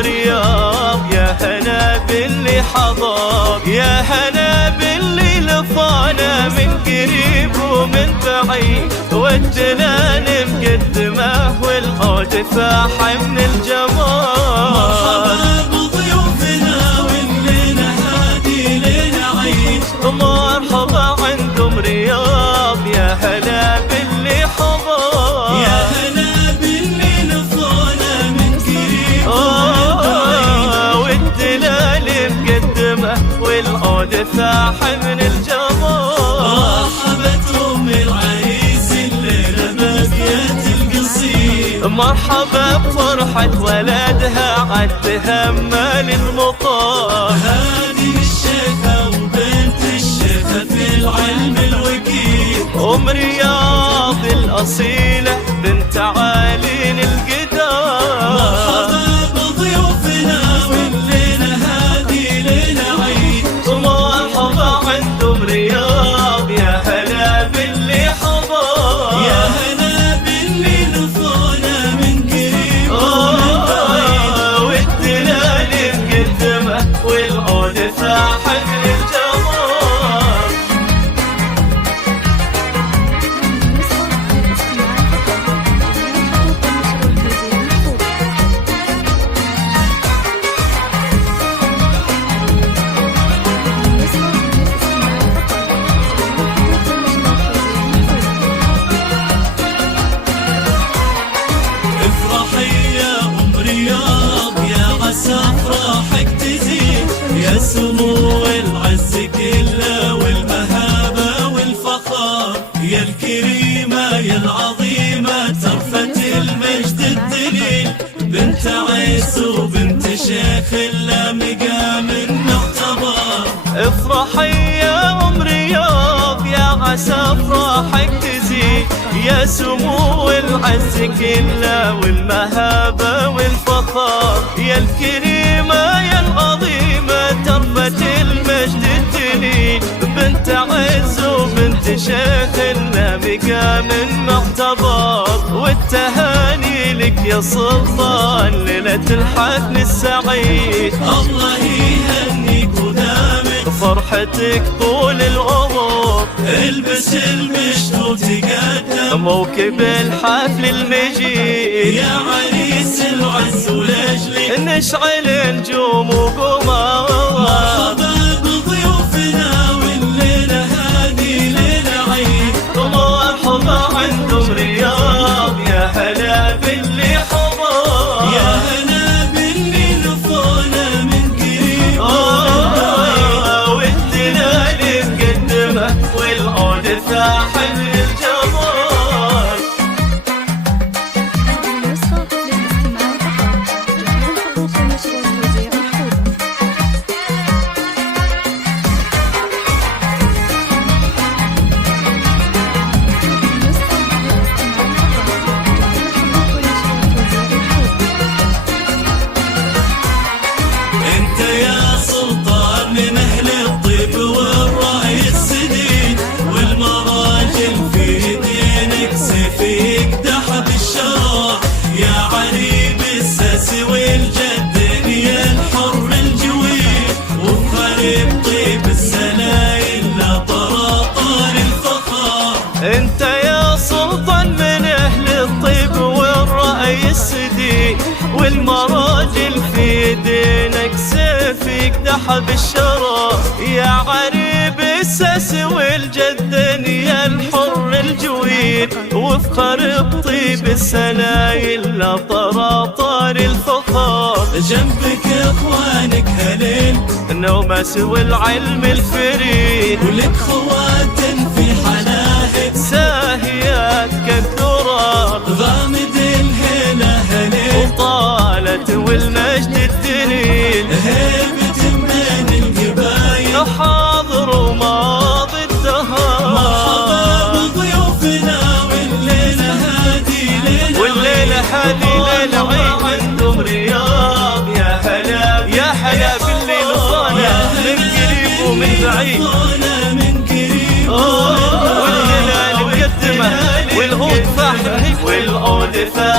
رياض، يا هلا باللي حضر، يا هلا باللي لفانا من قريب ومن بعيد، والجنان مقدمه والعود فاح من الجمال. مرحبا بضيوفنا والليلة هادي ليلة عيد، مرحبا عندهم رياض، يا هلا باللي حضر، يا هلا باللي لفانا من قريب ومن بعيد، والدلال مقدمه والعود فاح من الجمال. مرحبا أم العريس الليلة بقيت القصيد، مرحبا بفرحة ولدها عالتهمل المطار، هادي الشيخة وبنت الشيخة في العلم الوكيل، أم رياض الأصيلة بنت عالين القدار. مرحبا بضيوفنا والليلة هادي ليلة عيد، مرحبا عندهم رياض، يا هلا باللي حضر، يا هلا باللي لفانا من قريب ومن بعيد، والدلال مقدمه والعود فاح من الجمال. افرحي يا ام رياض، يا عسى افراحك تزيد، يا سمو العز كله والمهابه والفخار، يا الكريمه يا العظيمه ترفة المجد الدليل، بنت عيس وبنت شيخ الا مقام معتبر. افرحي يا ام رياض، يا عسى افراحك تزيد، يا سمو العز كله والمهابه والفخار، يا الكريمه يا العظيمه تربة المجد الدليل، بنت عز وبنت شيخ لنا مقام معتبر، والتهاني لك يا سلطان ليله الحفل السعيد. الله يهنيك ودامك فرحتك طول العمر، البس المشت وتقدم، موكب الحفل المجيد، يا عريس العز ولجلك نشعل نجوم وقمر. مرحبا بضيوفنا والليلة هادي ليلة عيد، مرحبا عندهم رياض، يا هلا باللي حضر، يا هلا باللي لفانا من قريب ومن بعيد، والدلال مقدمه والعود فاح من الجمال. المنصة للاستماع فقط، جميع حقوق النشر والتوزيع محفوظة. انت يا سلطان من اهل الطيب والرأي السديد، والمراجل في دينك سيف يقدح بالشرع، يا عريب الساس والجد يا الحر الجويد، وفخر بطيب السلايل لا طراطار الفخار. انت يا سلطان من اهل الطيب والرأي السديد، والمراجل في دينك سيف يقدح بالشرى، يا عريب الساس والجدن يا الحر الجويد، وفخر بطيب السلايل لا طراطار الفخار. جنبك اخوانك هليل نومس والعلم الفريد، ولك خوات في حلاهب ساهيات كالدرار، غامد الهيلة هليل وطالت والمجد الدليل، هيبة من القبايل حاضر وماضي الدهر. مرحبا بضيوفنا والليلة هادي ليلة والليلة هادي ليلة عيد عندهم رياض، يا هلا يا هلا باللي لصانا من قريب ومن بعيد، من قريب والهلال مقدمه والهود فاح والعود فاح